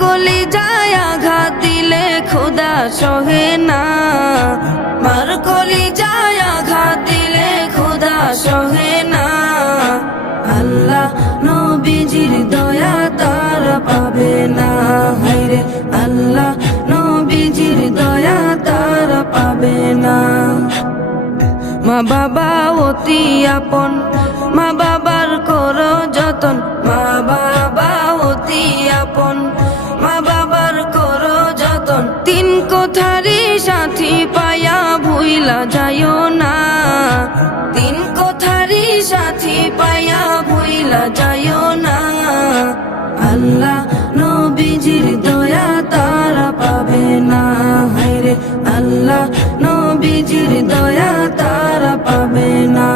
কলিজায় আঘাত দিলে খোদা সহে না, মার কলিজায় আঘাত দিলে খোদা সহে না। আল্লাহ নবীজির দয়া তারা পাবে না, হায়রে আল্লাহ নবীজির দয়া তারা পাবে না। মা বাবা অতি আপন, মা বাবার করো যতন, মা বাবা অতি আপন, মা বাবার করো যতন। তিন কথারি সাথী পায়া ভুইলা যাইও না, তিন কথারি সাথী পায়া ভুইলা যাইও না। আল্লাহ নবীজির দয়া তারা পাবে না, হায়রে আল্লাহ নবীজির দয়া তারা পাবে না।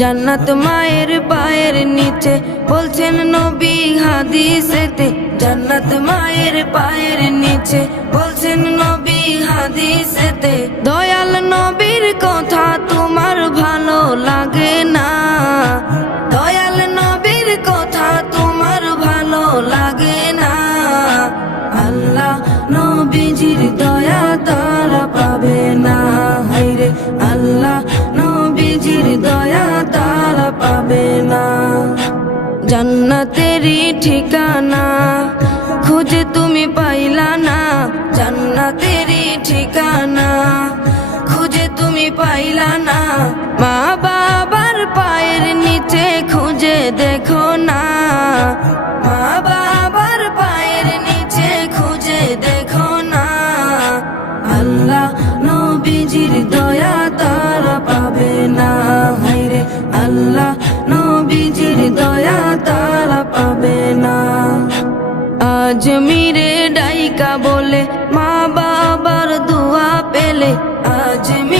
জান্নাত মায়ের পায়ের নিচে বলছেন নবী হাদিসেতে, জান্নাত মায়ের পায়ের নিচে বলছেন নবী হাদিসেতে। দয়াল নবীর কথা তোমার ভালো লাগে না, দয়াল নবীর কথা তোমার ভালো লাগে না। আল্লাহ নবীজির দয়া তারা পাবে না, হায়রে আল্লাহ নবীজির দয়া তারা পাবে না। জান্নাতেরই ঠিকানা খুঁজে তুমি পাইলা না, জান্নাতেরই ঠিকানা খুঁজে তুমি পাইলা না। মা বাবার পায়ের নিচে খুঁজে দেখো না, মা বাবার পায়ের নিচে খুঁজে দেখো না। আল্লাহ নবীজির দয়া তারা পাবে না, হায়রে আল্লাহ নবীজির দয়া তারা পাবে না। আজমিরে ডাইকা বলে মা বাবার দোয়া পেলে, আজমিরে